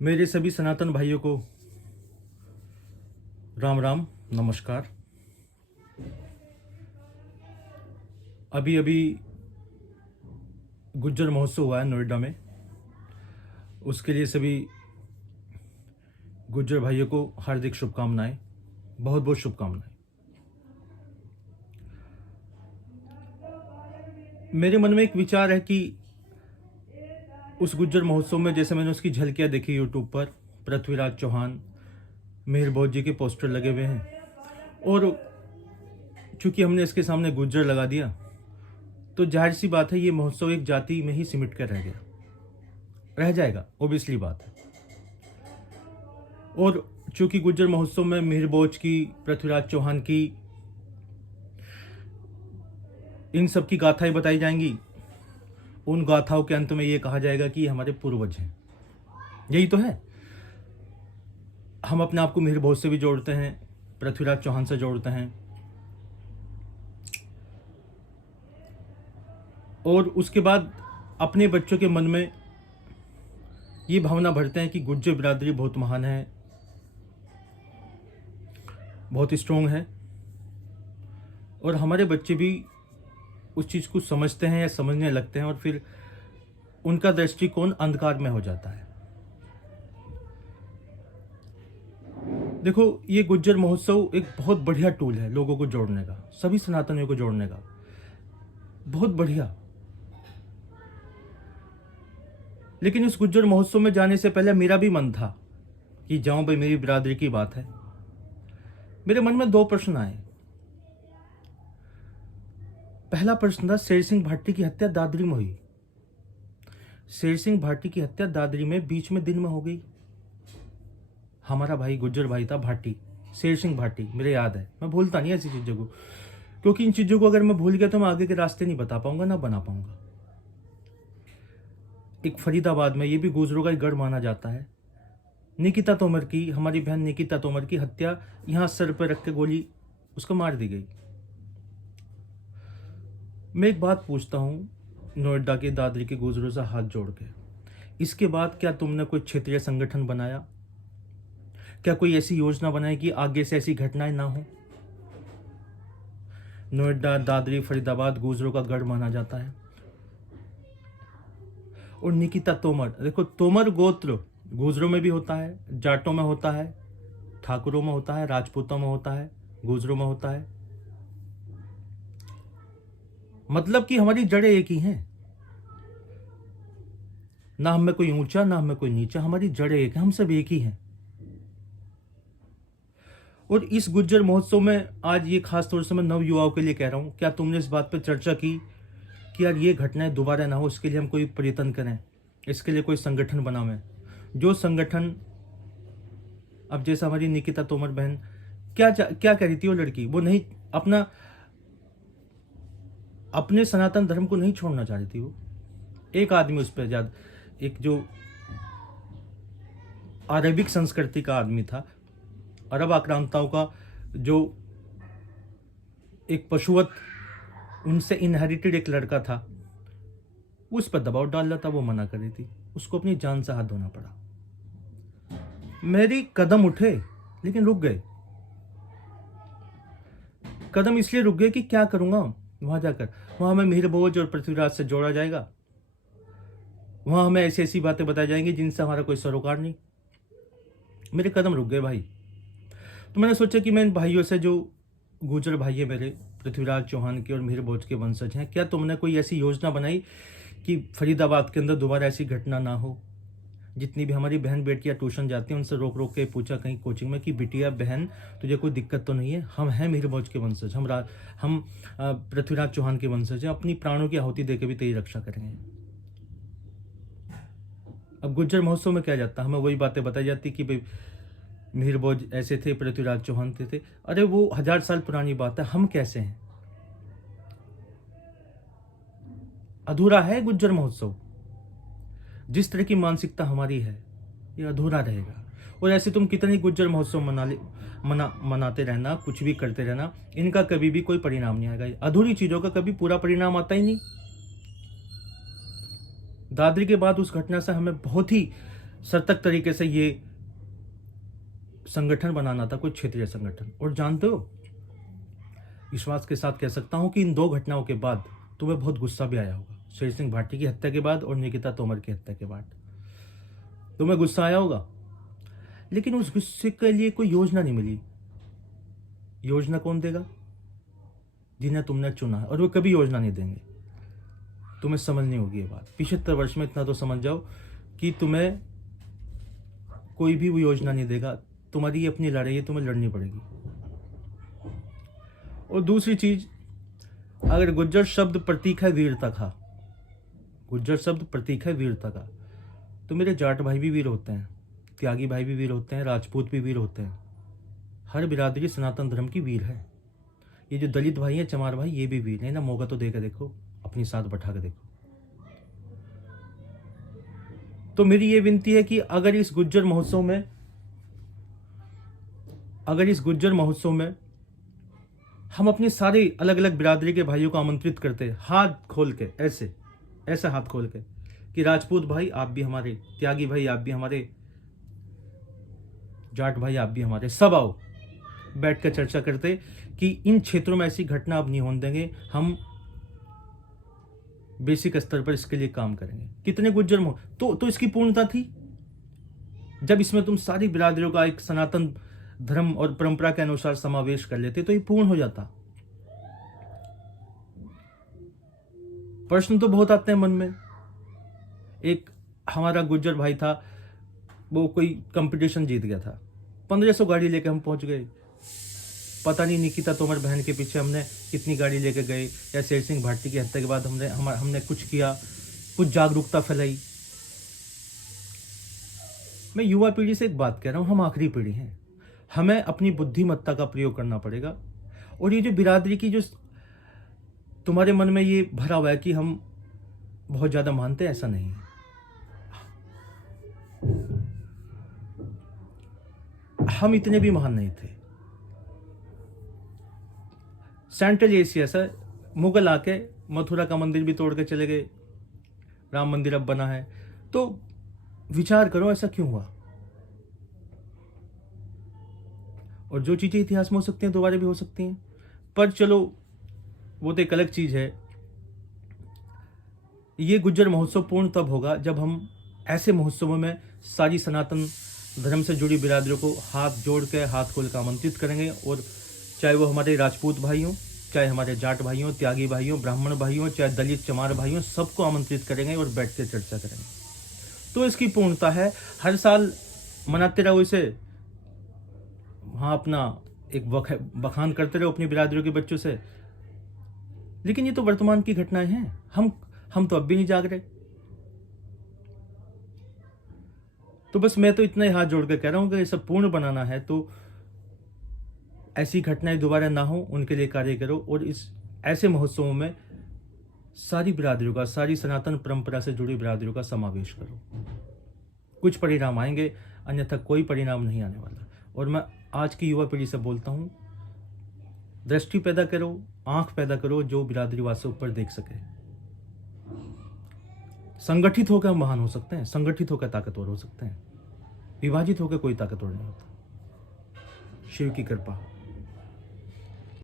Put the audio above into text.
मेरे सभी सनातन भाइयों को राम राम नमस्कार। अभी अभी गुज्जर महोत्सव हुआ है नोएडा में। उसके लिए सभी गुज्जर भाइयों को हार्दिक शुभकामनाएं, बहुत बहुत शुभकामनाएं। मेरे मन में एक विचार है कि उस गुज्जर महोत्सव में जैसे मैंने उसकी झलकियां देखी यूट्यूब पर, पृथ्वीराज चौहान, मिहिर भोज जी के पोस्टर लगे हुए हैं और चूंकि हमने इसके सामने गुज्जर लगा दिया तो जाहिर सी बात है ये महोत्सव एक जाति में ही सिमट कर रह जाएगा, ओबियसली बात है। और चूंकि गुज्जर महोत्सव में मिहिर भोज की, पृथ्वीराज चौहान की, इन सब की गाथाएं बताई जाएंगी, उन गाथाओं के अंत में ये कहा जाएगा कि ये हमारे पूर्वज हैं। यही तो है। हम अपने आप को मिहिर भोज से भी जोड़ते हैं, पृथ्वीराज चौहान से जोड़ते हैं और उसके बाद अपने बच्चों के मन में ये भावना भरते हैं कि गुज्जर बिरादरी बहुत महान है, बहुत स्ट्रोंग है। और हमारे बच्चे भी उस चीज़ को समझते हैं या समझने लगते हैं और फिर उनका दृष्टिकोण अंधकार में हो जाता है। देखो, ये गुज्जर महोत्सव एक बहुत बढ़िया टूल है लोगों को जोड़ने का, सभी सनातनियों को जोड़ने का, बहुत बढ़िया। लेकिन इस गुज्जर महोत्सव में जाने से पहले मेरा भी मन था कि जाऊं भाई, मेरी बिरादरी की बात है। मेरे मन में दो प्रश्न आए। पहला प्रश्न था, शेर सिंह भाटी की हत्या दादरी में हुई। शेर सिंह भाटी की हत्या दादरी में बीच में दिन में हो गई। हमारा भाई गुज्जर भाई था भाटी, शेर सिंह भाटी, मुझे याद है। मैं भूलता नहीं ऐसी चीजों को, क्योंकि इन चीजों को अगर मैं भूल गया तो मैं आगे के रास्ते नहीं बता पाऊंगा, ना बना पाऊंगा। एक फरीदाबाद में, ये भी गुजरों का गढ़ माना जाता है, निकिता तोमर की, हमारी बहन निकिता तोमर की हत्या यहां सर पर रख के गोली उसको मार दी गई। मैं एक बात पूछता हूं नोएडा के दादरी के गुजरों से हाथ जोड़ के, इसके बाद क्या तुमने कोई क्षेत्रीय संगठन बनाया? क्या कोई ऐसी योजना बनाई कि आगे से ऐसी घटनाएं ना हो? नोएडा, दादरी, फरीदाबाद गुजरों का गढ़ माना जाता है। और निकिता तोमर, देखो, तोमर गोत्र गुजरों में भी होता है, जाटों में होता है, ठाकुरों में होता है, राजपूतों में होता है, गुजरों में होता है। मतलब कि हमारी जड़ें एक ही हैं। ना हम में कोई ऊंचा, ना हम में कोई नीचा, हमारी जड़ें एक हैं, हम सब एक ही हैं। और इस गुज्जर महोत्सव में आज ये खास तौर से मैं नव युवाओं के लिए कह रहा हूं, क्या तुमने इस बात पर चर्चा की कि यार ये घटनाएं दोबारा ना हो, इसके लिए हम कोई प्रयत्न करें, इसके लिए कोई संगठन बनावें? जो संगठन, अब जैसा हमारी निकिता तोमर बहन, क्या कह रही थी वो लड़की, वो नहीं अपने सनातन धर्म को नहीं छोड़ना चाह रही थी। वो एक आदमी उस पर ज्यादा, एक जो अरबिक संस्कृति का आदमी था, अरब आक्रांताओं का जो एक पशुवत उनसे इनहेरिटेड एक लड़का था, उस पर दबाव डाल रहा था, वो मना कर रही थी, उसको अपनी जान से हाथ धोना पड़ा। मेरी कदम उठे लेकिन रुक गए। कदम इसलिए रुक गए कि क्या करूंगा वहां जाकर, वहां हमें मिहिर भोज और पृथ्वीराज से जोड़ा जाएगा, वहां हमें ऐसी ऐसी बातें बताई जाएंगी जिनसे हमारा कोई सरोकार नहीं। मेरे कदम रुक गए भाई। तो मैंने सोचा कि मैं इन भाइयों से, जो गुजर भाई है मेरे, पृथ्वीराज चौहान के और मिहिर भोज के वंशज हैं, क्या तुमने कोई ऐसी योजना बनाई कि फरीदाबाद के अंदर दोबारा ऐसी घटना ना हो? जितनी भी हमारी बहन बेटियां ट्यूशन जाती हैं उनसे रोक रोक के पूछा कहीं कोचिंग में कि बिटिया बहन तुझे कोई दिक्कत तो नहीं है? हम हैं मिहिर भोज के वंशज, हम पृथ्वीराज चौहान के वंशज हैं, अपनी प्राणों की आहुति देकर भी तेरी रक्षा करेंगे। अब गुज्जर महोत्सव में क्या जाता, हमें वही बातें बताई जाती कि भाई मिहिर भोज ऐसे थे, पृथ्वीराज चौहान थे। अरे वो 1000 साल पुरानी बात है, हम कैसे हैं? अधूरा है गुज्जर महोत्सव। जिस तरह की मानसिकता हमारी है, ये अधूरा रहेगा। और ऐसे तुम कितने गुज्जर महोत्सव मनाते रहना, कुछ भी करते रहना, इनका कभी भी कोई परिणाम नहीं आएगा। अधूरी चीजों का कभी पूरा परिणाम आता ही नहीं। दादरी के बाद उस घटना से हमें बहुत ही सतर्क तरीके से ये संगठन बनाना था, कोई क्षेत्रीय संगठन। और जानते हो, विश्वास के साथ कह सकता हूं कि इन 2 घटनाओं के बाद तुम्हें बहुत गुस्सा भी आया होगा। शेर सिंह भाटी की हत्या के बाद और निकिता तोमर की हत्या के बाद तुम्हें गुस्सा आया होगा, लेकिन उस गुस्से के लिए कोई योजना नहीं मिली। योजना कौन देगा? जिन्हें तुमने चुना है, और वो कभी योजना नहीं देंगे। तुम्हें समझनी होगी ये बात। 75 वर्ष में इतना तो समझ जाओ कि तुम्हें कोई भी वो योजना नहीं देगा। तुम्हारी अपनी लड़ाई है, तुम्हें लड़नी पड़ेगी। और दूसरी चीज, अगर गुज्जर शब्द प्रतीक है वीरता का, गुज्जर शब्द प्रतीक है वीरता का, तो मेरे जाट भाई भी वीर होते हैं, त्यागी भाई भी वीर होते हैं, राजपूत भी वीर होते हैं। हर बिरादरी सनातन धर्म की वीर है। ये जो दलित भाई हैं, चमार भाई, ये भी वीर है ना। मौका तो देकर देखो, अपनी साथ बैठा कर देखो। तो मेरी ये विनती है कि अगर इस गुज्जर महोत्सव में हम अपने सारे अलग अलग बिरादरी के भाइयों को आमंत्रित करते, हाथ खोल के, ऐसे हाथ खोल के, कि राजपूत भाई आप भी हमारे, त्यागी भाई आप भी हमारे, जाट भाई आप भी हमारे, सब आओ, बैठकर चर्चा करते कि इन क्षेत्रों में ऐसी घटना अब नहीं होने देंगे। हम बेसिक स्तर पर इसके लिए काम करेंगे। कितने गुज्जर तो इसकी पूर्णता थी जब इसमें तुम सारी बिरादरियों का एक सनातन धर्म और परंपरा के अनुसार समावेश कर लेते, तो ये पूर्ण हो जाता। प्रश्न तो बहुत आते हैं मन में। एक हमारा गुज्जर भाई था, वो कोई कंपटीशन जीत गया था, 1500 गाड़ी लेके हम पहुंच गए। पता नहीं निकिता तोमर बहन के पीछे हमने कितनी गाड़ी लेके गए, या शेर सिंह भाटी की हत्या के बाद हमने कुछ किया, कुछ जागरूकता फैलाई। मैं युवा पीढ़ी से एक बात कह रहा हूं, हम आखिरी पीढ़ी हैं, हमें अपनी बुद्धिमत्ता का प्रयोग करना पड़ेगा। और ये जो बिरादरी की जो तुम्हारे मन में ये भरा हुआ है कि हम बहुत ज्यादा मानते हैं, ऐसा नहीं है। हम इतने भी महान नहीं थे। सेंट्रल एशिया से मुगल आके मथुरा का मंदिर भी तोड़ के चले गए, राम मंदिर अब बना है। तो विचार करो ऐसा क्यों हुआ। और जो चीजें इतिहास में हो सकती हैं दोबारा भी हो सकती हैं, पर चलो वो तो एक अलग चीज है। ये गुज्जर महोत्सव पूर्ण तब होगा जब हम ऐसे महोत्सवों में सारी सनातन धर्म से जुड़ी बिरादरियों को हाथ जोड़ के, हाथ खोल कर आमंत्रित करेंगे। और चाहे वो हमारे राजपूत भाई हों, चाहे हमारे जाट भाई हों, त्यागी भाई हों, ब्राह्मण भाई हों, चाहे दलित चमार भाई हों, सबको आमंत्रित करेंगे और बैठ कर चर्चा करेंगे। तो इसकी पूर्णता है। हर साल मनाते रहो इसे, वहाँ अपना एक बखान करते रहो अपनी बिरादरियों के बच्चों से। लेकिन ये तो वर्तमान की घटनाएं हैं, हम तो अब भी नहीं जाग रहे। तो बस मैं तो इतना ही हाथ जोड़ कर कह रहा हूं कि ये सब पूर्ण बनाना है तो ऐसी घटनाएं दोबारा ना हो, उनके लिए कार्य करो। और इस ऐसे महोत्सवों में सारी बिरादरियों का, सारी सनातन परंपरा से जुड़ी बिरादरियों का समावेश करो। कुछ परिणाम आएंगे, अन्यथा कोई परिणाम नहीं आने वाला। और मैं आज की युवा पीढ़ी से बोलता हूं, दृष्टि पैदा करो, आंख पैदा करो, जो बिरादरी वासियों पर देख सके। संगठित होकर हम महान हो सकते हैं, संगठित होकर ताकतवर हो सकते हैं, विभाजित होकर कोई ताकतवर नहीं होता। शिव की कृपा।